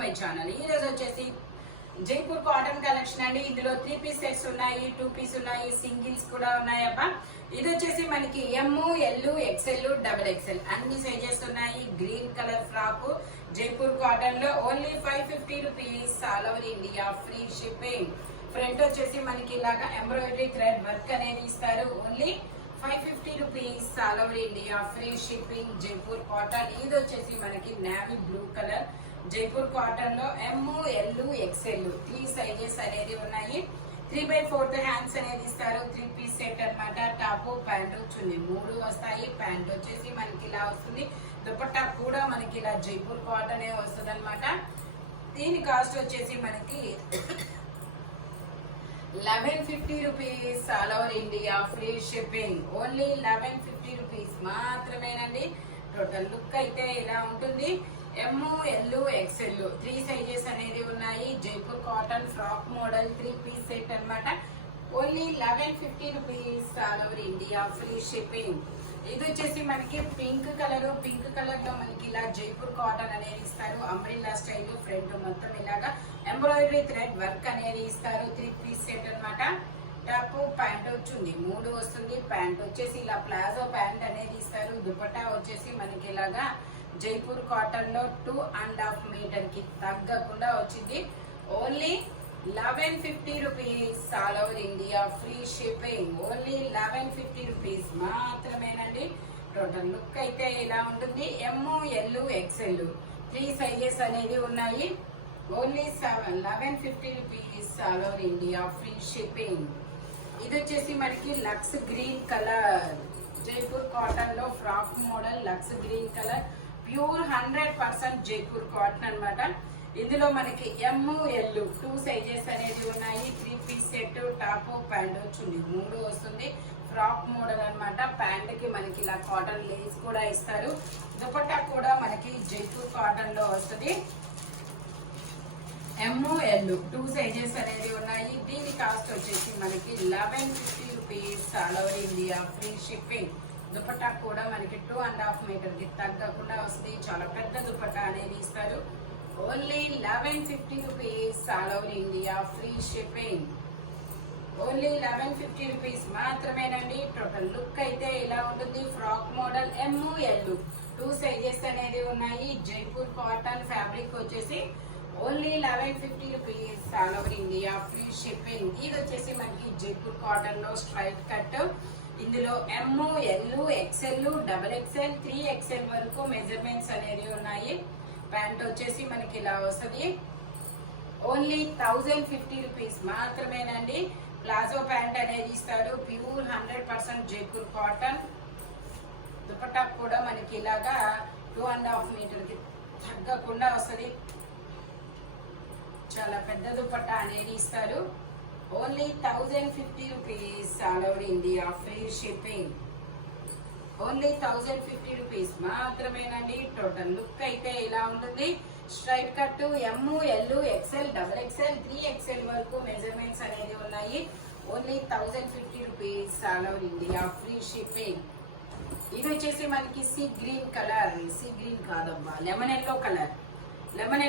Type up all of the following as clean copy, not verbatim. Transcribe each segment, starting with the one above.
My channel. ఈ రోజు వచ్చేసి జైపూర్ కాటన్ కలెక్షన్ అండి. ఇందులో 3 పీస్ సెట్స్ ఉన్నాయి, 2 పీస్ ఉన్నాయి, సింగిల్స్ కూడా ఉన్నాయబ్బా. ఇది వచ్చేసి మనకి M, L, XL, double XL అన్ని సైజెస్ ఉన్నాయి. Green colour frock Jaipur cotton లో only 550 rupees, all over India free shipping. Front వచ్చేసి మనకి ఇలాగా ఎంబ్రాయిడరీ థ్రెడ్ వర్క్ అనేది ఇస్తారు. Only 550 rupees, all over India free shipping. Jaipur cotton ఇది వచ్చేసి మనకి navy blue colour Jaipur cotton లో ఎమ్, ఎల్, ఎక్స్ఎల్ 3 సైజెస్ అనేది ఉన్నాయి. 3/4 హ్యాండ్స్ అనేది ఇస్తారు. 3 పీస్ సెట్ అన్నమాట. టాప్, ప్యాంటు, చున్నీ 3 వస్తాయి. ప్యాంట్ వచ్చేసి మనకి ఇలా వస్తుంది. దుపట్టా కూడా మనకి ఇలా జైపూర్ కాటన్ వస్తుంది అనమాట. దీని కాస్ట్ వచ్చేసి మనకి 1150 rupees, all over India free shipping. Only 1150 rupees మాత్రమేనండి. టోటల్ లుక్ అయితే ఇలా ఉంటుంది. ఎమ్, ఎల్, ఎక్స్ఎల్ 3 సైజెస్ అనేది ఉన్నాయి. Jaipur cotton frock model 3 piece set అన్నమాట. Only 1150 rupees, all over India free shipping. ఇది వచ్చేసి మనకి పింక్ కలర్ లో మనకి ఇలా జైపూర్ కాటన్ అనేది ఇస్తారు. అంబ్రెల్లా స్టైల్ ఫ్రంట్ మొత్తం ఇలాగా ఎంబ్రాయిడరీ థ్రెడ్ వర్క్ అనేది ఇస్తారు. 3 పీస్ సెట్ అన్నమాట. టాప్, ప్యాంట్ వచ్చింది 3 వస్తుంది. ప్యాంట్ వచ్చేసి ఇలా ప్లాజో ప్యాంట్ అనేది ఇస్తారు. దుపట్టా వచ్చేసి మనకి ఇలాగా జైపూర్ కాటన్ లో 2.5 మీటర్ కి తగ్గకుండా వచ్చింది. Only 1150 rupees, all over India free shipping. Only 1150 rupees మాత్రమేనండి. టోటల్ లుక్ అయితే ఇలా ఉంటుంది. ఎమ్, ఎల్, ఎక్స్ఎల్ 3 సైజెస్ అనేది ఉన్నాయి. Only 1150 rupees, all over India free shipping. ఇది వచ్చేసి మనకి lux green colour Jaipur cotton లో frock model lux green colour pure 100% Jaipur cotton అన్నమాట. ఇందులో మనకి ఎమ్, ఎల్ 2 సైజెస్ అనేది ఉన్నాయి. 3 పీస్ సెట్ టాప్, ప్యాంట్ వచ్చింది 3 వస్తుంది. ఫ్రాక్ మోడల్ అన్నమాట. ప్యాంట్ కి మనకి ఇలా కాటన్ లేస్ కూడా ఇస్తారు. దుపట్టా కూడా మనకి జైపూర్ కాటన్ లో వస్తుంది. ఎమ్, ఎల్ 2 సైజెస్ అనేది ఉన్నాయి. దీని కాస్ట్ వచ్చేసి మనకి 1150 rupees, all over India free shipping. Dupatta కూడా మనకి 2.5 మీటర్ కి తగ్గకుండా వస్తుంది. చాలా పెద్ద దుపట్టా అనేది ఇస్తారు. Only 1150 rupees, all over India free shipping. Only 1150 rupees మాత్రమేనండి. టోటల్ లుక్ అయితే ఇలా ఉంటుంది. Frock model M, L 2 sizes అనేది ఉన్నాయి. జైపూర్ కాటన్ ఫ్యాబ్రిక్ వచ్చేసి only 1150 rupees, all over India free shipping. ఇది వచ్చేసి మనకి జైపూర్ కాటన్ లో స్ట్రైట్ కట్. ఇందులో M, L, XL, double XL, 3 XL వరకు మెజర్మెంట్స్ అనేది ఉన్నాయి. ప్యాంట్ వచ్చేసి మనకి ఇలా వస్తుంది. ఓన్లీ 1050 రూపీస్ మాత్రమేనండి. ప్లాజో ప్యాంట్ అనేది ఇస్తారు. Pure 100% Jaipur cotton. దుపట్టా కూడా మనకి ఇలాగా 2.5 మీటర్ కి తగ్గకుండా వస్తుంది. చాలా పెద్ద దుపట్టా అనేది ఇస్తారు. Only 1050 rupees, all over India free shipping. Only 1050 rupees మాత్రమేనండి. టోటల్ లుక్ అయితే ఇలా ఉంటుంది. Straight cut M, L, XL, double XL, 3 XL వరకు మెజర్మెంట్స్ అనేది ఉన్నాయి. Only 1050 rupees, all over India free shipping. ఇది వచ్చేసి మనకి sea green colour, sea green కాదమ్మా lemon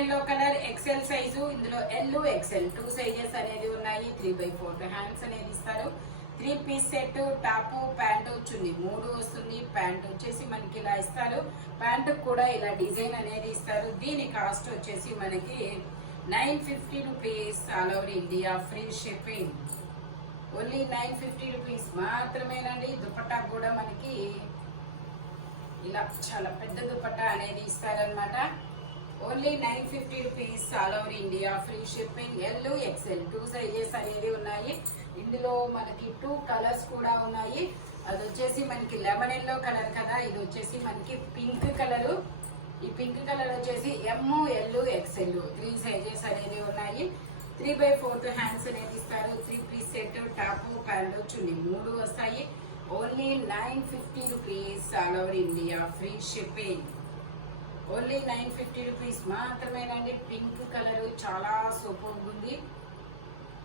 yellow colour XL size. ఇందులో ఎల్, ఎక్స్ఎల్ 2 సైజెస్ అనేది ఉన్నాయి. 3/4 హ్యాండ్స్ అనేది ఇస్తారు. 3 piece set top, pant, chunni 3 వస్తుంది. ప్యాంట్ వచ్చేసి మనకి ఇలా ఇస్తారు. ప్యాంటు కూడా ఇలా డిజైన్ అనేది ఇస్తారు. దీని కాస్ట్ వచ్చేసి మనకి 950 rupees, all over India free shipping. Only 950 rupees మాత్రమేనండి. దుపట్టా కూడా మనకి ఇలా చాలా పెద్ద దుపట్టా అనేది ఇస్తారనమాట. Only 950 rupees, all over India free shipping. L, XL 2 sizes అనేది ఉన్నాయి. ఇందులో మనకి 2 కలర్స్ కూడా ఉన్నాయి. అది వచ్చేసి మనకి లెమన్ ఎల్లో కలర్ కదా, ఇది వచ్చేసి మనకి పింక్ కలర్. ఈ పింక్ కలర్ వచ్చేసి ఎమ్, ఎల్, ఎక్స్ఎల్ 3 సైజెస్ అనేది ఉన్నాయి. 3/4 హ్యాండ్స్ అనేది ఇస్తారు. 3 piece set top, pant, chunni 3 వస్తాయి. Only 950 rupees, all over India free shipping. Only 950 rupees మాత్రమేనండి. పింక్ కలర్ చాలా సూపర్ ఉంది.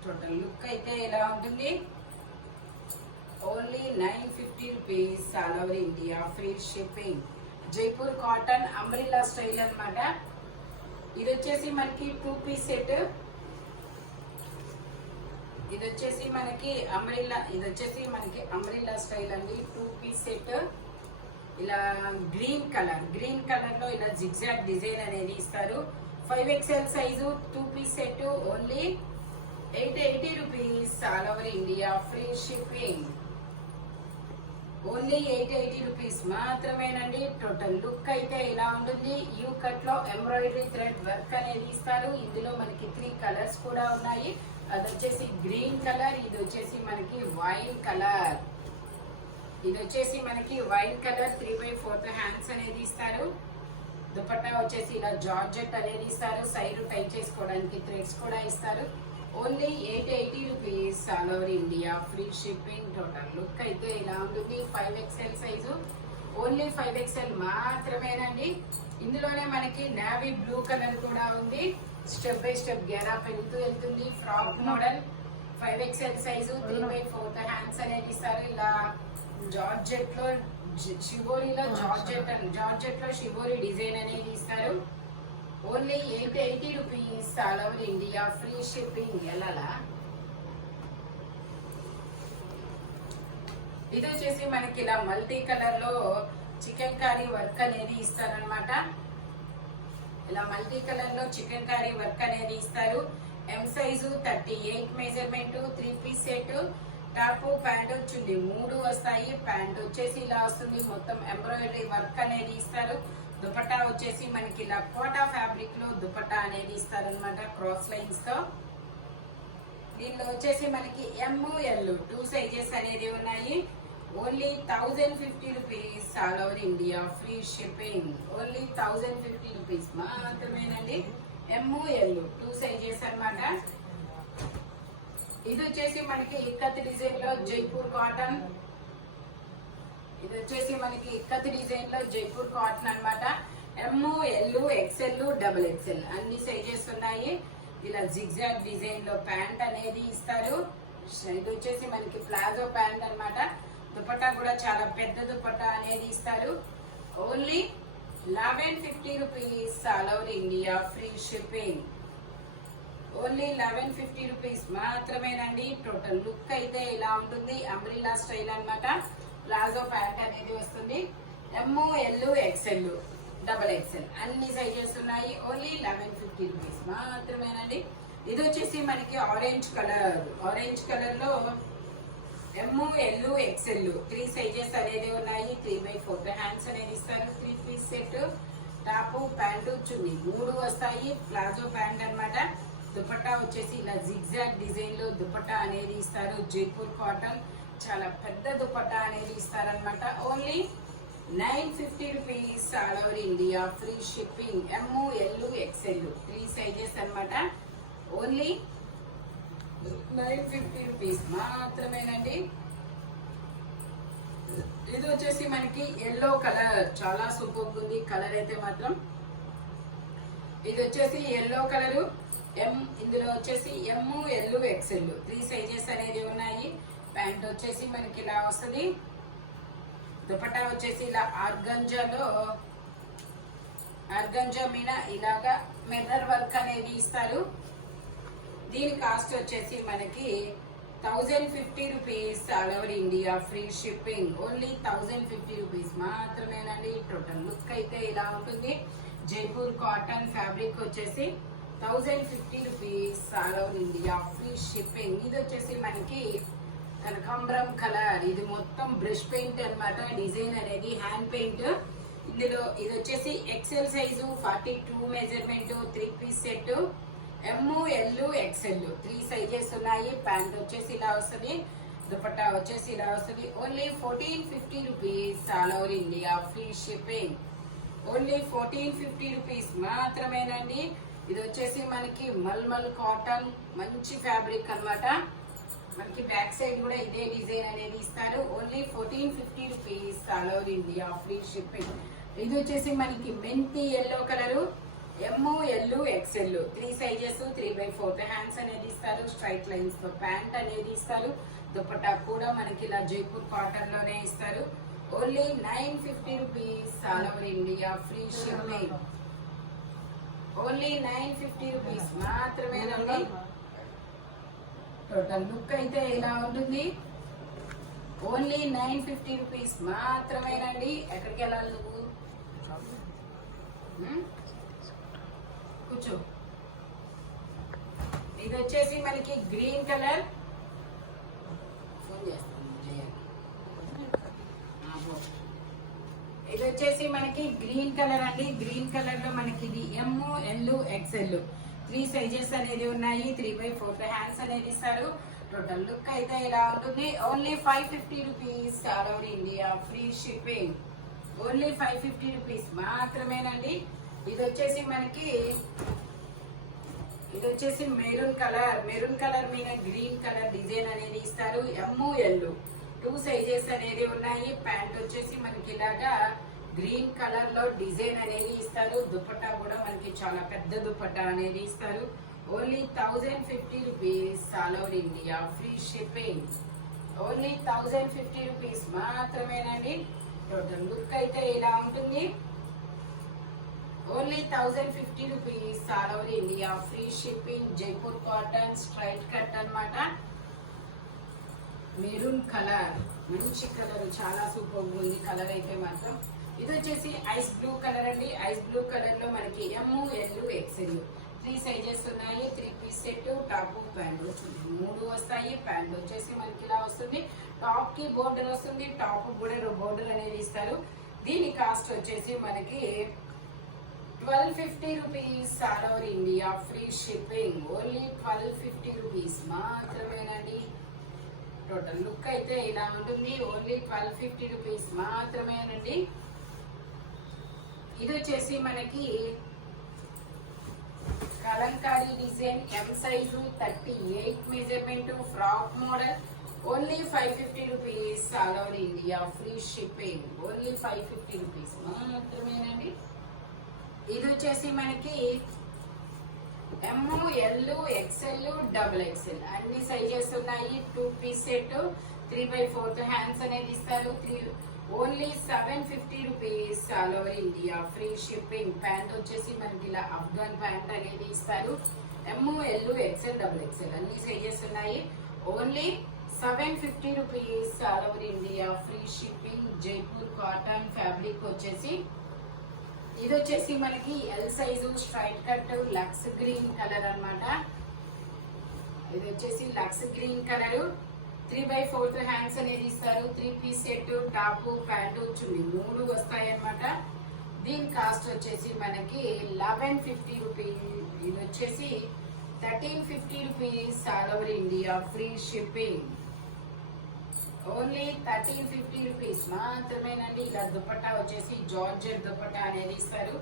టోటల్ లుక్ అయితే ఇలా ఉంటుంది. Only 950 rupees, all over India free shipping. Jaipur cotton umbrella style అన్నమాట. ఇది వచ్చేసి మనకి 2 పీస్ సెట్. ఇది వచ్చేసి మనకి అంబ్రిల్లా స్టైల్ అండి. 2 పీస్ సెట్. ఇలా గ్రీన్ కలర్ లో ఇలా జిగ్జాగ్ డిజైన్ అనేది ఇస్తారు. 5XL size 2 piece set. Only 880 rupees. All over India free shipping. Only 880 rupees మాత్రమేనండి. టోటల్ లుక్ అయితే ఇలా ఉంటుంది. యూ కట్ లో ఎంబ్రాయిడరీ థ్రెడ్ వర్క్ అనేది ఇస్తారు. ఇందులో మనకి 3 కలర్స్ కూడా ఉన్నాయి. అది వచ్చేసి గ్రీన్ కలర్, ఇది వచ్చేసి మనకి వైన్ కలర్. 3/4 హ్యాండ్స్ అనేది ఇస్తారు. దుపట్టా వచ్చేసి ఇలా జార్జెట్ అనేది ఇస్తారు. సైడ్ టై చేసుకోవడానికి థ్రెడ్స్ కూడా ఇస్తారు. Only 880 rupees. All over India free shipping. Total look అయితే ఇలా ఉంటుంది. 5XL size. ఓన్లీ 5XL మాత్రమేనండి. ఇందులోనే మనకి నేవీ బ్లూ కలర్ కూడా ఉంది. స్టెప్ బై స్టెప్ గేరా పెరుగుతూ వెళ్తుంది. Frock model. 5XL size. 3/4 hands అనేది ఇస్తారు. ఇలా జార్జెట్ లో షిబోరి డిజైన్ అనేది ఇస్తారు. Only 880 rupees. All over India free shipping. ఎలా ఇది వచ్చేసి మనకి ఇలా మల్టీ కలర్ లో చికెన్ కారీ వర్క్ అనేది ఇస్తారనమాట. ఇలా మల్టీ కలర్ లో చికెన్ కారీ వర్క్ అనేది ఇస్తారు. M size 38 measurement. 3 piece set. Top pant chunni 3 వస్తాయి. ప్యాంట్ వచ్చేసి ఇలా వస్తుంది. మొత్తం ఎంబ్రాయిడరీ వర్క్ అనేది ఇస్తారు. దుపట్టా వచ్చేసి మనకి ఇలా కోటా ఫ్యాబ్రిక్ లో దుపట్టా అనేది ఇస్తారనమాట. క్రాస్ లైన్స్ తో. దీనిలో వచ్చేసి మనకి ML 2 సైజెస్ అనేది ఉన్నాయి. Only 1050 rupees. All over India free shipping. Only 1050 rupees మాత్రమేనండి. ML 2 సైజెస్ అన్నమాట. ఇది వచ్చేసి మనకి ఇక్కత్ డిజైన్ లో జైపూర్ కాటన్. అన్నమాట. ML XL XXL అన్ని సైజెస్ ఉన్నాయి. ఇలా జిగ్జాగ్ డిజైన్ లో ప్యాంట్ అనేది ఇస్తారు. ఇది వచ్చేసి మనకి ప్లాజో ప్యాంట్ అన్నమాట. దుపట్టా కూడా చాలా పెద్ద దుపట్టా అనేది ఇస్తారు. Only 1150 rupees. All over India free shipping. Only 1150 rupees మాత్రమేనండి. టోటల్ లుక్ అయితే ఇలా ఉంటుంది. అంబ్రిల్లా స్టైల్ అన్నమాట. ప్లాజో ప్యాంట్ అనేది వస్తుంది. ML XL XXL అన్ని సైజెస్ ఉన్నాయి. ఓన్లీ 1150 రూపీస్ మాత్రమేనండి. ఇది వచ్చేసి మనకి ఆరెంజ్ కలర్ లో ML XL 3 సైజెస్ అనేది ఉన్నాయి. 3/4 హ్యాండ్స్ అనేది ఇస్తారు. 3 piece set. Top pant chunni 3 వస్తాయి. ప్లాజో ప్యాంట్ అన్నమాట. దుపట్టా వచ్చేసి ఇలా జిగ్జాగ్ డిజైన్ లో దుపట్టా అనేది ఇస్తారు. జైపూర్ కాటన్. చాలా పెద్ద దుపట్టా అనేది ఇస్తారనమాట. Only 950 rupees. All over India free shipping. ML XL 3 sizes అన్నమాట. ఓన్లీ 950 రూపీస్ మాత్రమేనండి. ఇది వచ్చేసి మనకి ఎల్లో కలర్. చాలా సూపర్ ఉంది కలర్ అయితే మాత్రం. ఇది వచ్చేసి ఎల్లో కలరు. ఇందులో వచ్చేసి ML XL 3 సైజెస్ అనేది ఉన్నాయి. ప్యాంట్ వచ్చేసి మనకి ఇలా వస్తుంది. దుపట్టా వచ్చేసి ఇలా ఆర్గంజా మీద ఇలాగా మిర్రర్ వర్క్ అనేది ఇస్తారు. దీని కాస్ట్ వచ్చేసి మనకి 1050 rupees. All over India free shipping. Only 1050 rupees మాత్రమేనండి. టోటల్ లుక్ అయితే ఇలా ఉంటుంది. జైపూర్ కాటన్ ఫ్యాబ్రిక్ వచ్చేసి 1050 rupees. All over India free shipping. ఇది వచ్చేసి మనకి కనకాంబరం కలర్. ఇది మొత్తం బ్రష్ పెయింట్ అన్నమాట. డిజైన్ అనేది హ్యాండ్ పెయింట్. ఇందులో ఇది వచ్చేసి XL size 42 measurement. 3 piece set. ML XL 3 sizes ఉన్నాయి. ప్యాంట్ వచ్చేసి ఇలా వస్తుంది. దుపట్టా వచ్చేసి ఇలా వస్తుంది. Only 1450 rupees. All over India free shipping. Only 1450 rupees మాత్రమేనండి. ఇది వచ్చేసి మనకి మల్మల్ కాటన్ మంచి ఫ్యాబ్రిక్ అన్నమాట. మనకి బ్యాక్ సైడ్ కూడా ఇదే డిజైన్ అనేది ఇస్తారు. Only 1450 rupees. All over India free shipping. ఇది వచ్చేసి మనకి మెంతి yellow colour. ML XL 3 sizes. 3/4 hands అనేది ఇస్తారు. స్ట్రైట్ లైన్స్ తో ప్యాంట్ అనేది ఇస్తారు. దుపట్టా కూడా మనకి ఇలా జైపూర్ కాటన్ లోనే ఇస్తారు. Only 950 rupees. All over India free shipping. Only 950 rupees మాత్రమేనండి. టోటల్ లుక్ అయితే ఇలా ఉంటుంది. ఓన్లీ 950 రూపీస్ మాత్రమేనండి. ఎక్కడికి వెళ్ళాలి నువ్వు? కూర్చో. ఇది వచ్చేసి మనకి గ్రీన్ కలర్. ఫోన్ చేస్తాను చేయాలి. ఇది వచ్చేసి మనకి గ్రీన్ కలర్ అండి. గ్రీన్ కలర్ లో మనకి ఇది ఎమ్, ఎల్, ఎక్స్ఎల్ 3 సైజెస్ అనేది ఉన్నాయి. 3/4 హ్యాండ్స్ అనేది ఇస్తారు. టోటల్ లుక్ అయితే ఇలా ఉంటుంది. Only 550 rupees all over India free shipping. Only 550 rupees మాత్రమేనండి. ఇది వచ్చేసి మెరూన్ కలర్. మెరూన్ కలర్ మీద గ్రీన్ కలర్ డిజైన్ అనేది ఇస్తారు. ఎమ్, ఎల్ 2 సైజెస్ అనేది ఉన్నాయి. ప్యాంట్ వచ్చేసి మనకి ఇలాగా గ్రీన్ కలర్ లో డిజైన్ అనేది ఇస్తారు. దుపట్టా కూడా మనకి చాలా పెద్ద దుపట్టా అనేది ఇస్తారు. Only 1050 rupees all over India free shipping. Only 1050 rupees మాత్రమేనండి. టోటల్ లుక్ అయితే ఇలా ఉంటుంది. Only 1050 rupees all over India free shipping. Jaipur cotton straight cut అన్నమాట. మెరూన్ కలర్ మంచి కలర్, చాలా సూపర్ ఉంది కలర్ అయితే మాత్రం. ఇది వచ్చేసి ఐస్ బ్లూ కలర్ అండి. ఐస్ బ్లూ కలర్ లో మనకి ఎమ్, ఎల్, ఎక్స్ఎల్ 3 సైజెస్ ఉన్నాయి. 3 పీస్ సెట్, టాప్, ప్యాంట్ వస్తుంది. 3 వస్తాయి. ప్యాంట్ వచ్చేసి మనకి ఇలా వస్తుంది. టాప్ కి బోర్డర్ వస్తుంది. టాప్ కూడా బోర్డర్ అనేది ఇస్తారు. దీని కాస్ట్ వచ్చేసి మనకి 1250 rupees all over India free shipping. Only 1250 rupees మాత్రమేనండి. టోటల్ లుక్ అయితే ఇలా ఉంటుంది. ఓన్లీ 1250 రూపీస్ మాత్రమేనండి. ఇది వచ్చేసి మనకి Kalamkari design, M size, 38 measurement, frock model. Only 550 rupees all over India free shipping. Only 550 rupees మాత్రమేనండి. ఇది వచ్చేసి మనకి M, L, XL, double XL అన్ని సైజెస్ ఉన్నాయి. 2 పీస్ సెట్, 3/4 హ్యాండ్స్ అనేది ఇస్తారు. Only 750 rupees all over India free shipping. Pant వచ్చేసి మనకి ఇలా అఫ్ఘాన్ ప్యాంట్ అనేది ఇస్తారు. M, L, XL, double XL అన్ని సైజెస్ ఉన్నాయి. Only 750 rupees all over India free shipping. Jaipur cotton fabric వచ్చేసి ఇది వచ్చేసి మనకి L size straight cut lux green colour అన్నమాట. ఇది వచ్చేసి లక్స్ గ్రీన్ కలర్. 3/4 హ్యాండ్స్ అనేది ఇస్తారు. 3 piece set, top, pant chunni 3 వస్తాయి అన్నమాట. దీని కాస్ట్ వచ్చేసి మనకి 1150 రూపీస్. ఇది వచ్చేసి 1350 rupees all over India free shipping. Only 1350 rupees మాత్రమేనండి. ఇలా దుపట్టా వచ్చేసి జార్జెట్ దుపట్టా అనేది ఇస్తారు.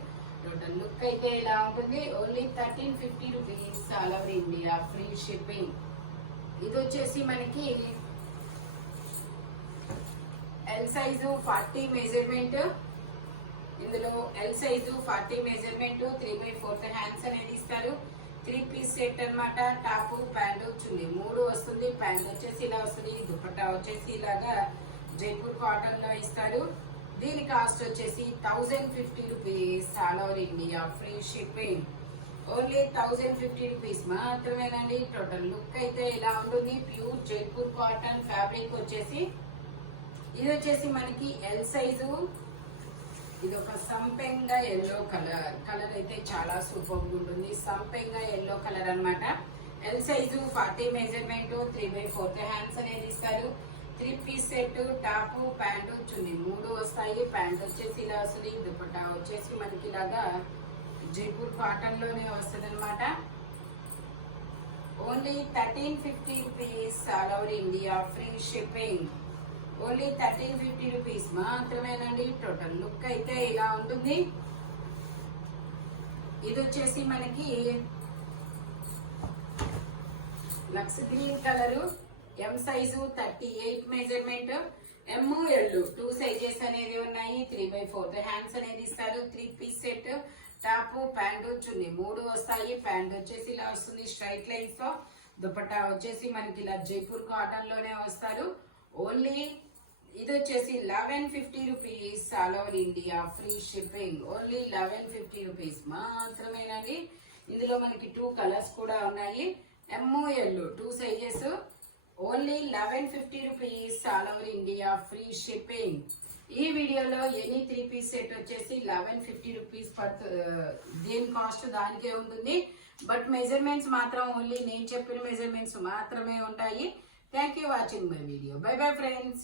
టోటల్ లుక్ అయితే ఇలా ఉంటుంది. Only 1350 rupees all over India free shipping. ఇది వచ్చేసి మనకి ఎల్ సైజు 40 మెజర్మెంట్. ఇందులో ఎల్ సైజు 40 మెజర్మెంట్, 3/4 హ్యాండ్స్ అనేది ఇస్తారు. 3 పీస్ సెట్ అన్నమాట. టాప్, ప్యాంట్, చున్నీ 3 వస్తుంది. ప్యాంట్ వచ్చేసి ఇలా వస్తుంది. దుపట్టా వచ్చేసి ఇలాగా జైపూర్ కాటన్ లో ఇస్తారు. దీని కాస్ట్ వచ్చేసి 1050 rupees all over India free shipping. Only 1050 rupees మాత్రమేనండి. టోటల్ లుక్ అయితే ఇలా ఉంటుంది. ప్యూర్ జైపూర్ కాటన్ ఫ్యాబ్రిక్ వచ్చేసి ఇది వచ్చేసి మనకి ఎల్ సైజు. ఇది ఒక సంపెంగా ఎల్లో కలర్ అయితే చాలా సూపర్ ఉంటుంది. సంపెంగా ఎల్లో కలర్ అన్నమాట. ఎల్ సైజు 40 మెజర్మెంట్, 3/4 హ్యాండ్స్ అనేది ఇస్తారు. 3 piece set, top, pant, chunni 3 వస్తాయి. ప్యాంట్ వచ్చేసి ఇలా వస్తుంది. దుపట్టా వచ్చేసి మనకి ఇలాగా జైపూర్ కాటన్ లోనే వస్తుంది అనమాట. Only 1350 rupees all over India free shipping. Only 1350 rupees మాత్రమేనండి. టోటల్ లుక్ అయితే ఇలా ఉంటుంది. ఇది వచ్చేసి మనకి lux green colour, M size 38 measurement, M, L 2 sizes అనేది ఉన్నాయి. 3/4 హ్యాండ్స్ అనేది ఇస్తారు. 3 piece set, top, pant, chunni 3 వస్తాయి. ప్యాంట్ వచ్చేసి ఇలా వస్తుంది స్ట్రైట్ లైన్స్ తో. దుపట్టా వచ్చేసి మనకి ఇలా జైపూర్ కాటన్ లోనే వస్తారు. ఓన్లీ ఇది వచ్చేసి 1150 rupees all over India free shipping. Only 1150 rupees మాత్రమేనండి. ఇందులో మనకి 2 కలర్స్ కూడా ఉన్నాయి. MOL 2 sizes. Only 1150 rupees all over India, free shipping. ఈ వీడియోలో ఎనీ 3 పీస్ సెట్ వచ్చేసి 1150 రూపీస్ దీని కాస్ట్ దానికే ఉంటుంది. బట్ మెజర్మెంట్స్ మాత్రం ఓన్లీ నేను చెప్పిన మెజర్మెంట్స్ మాత్రమే ఉంటాయి. Thank you watching my video. By bye friends.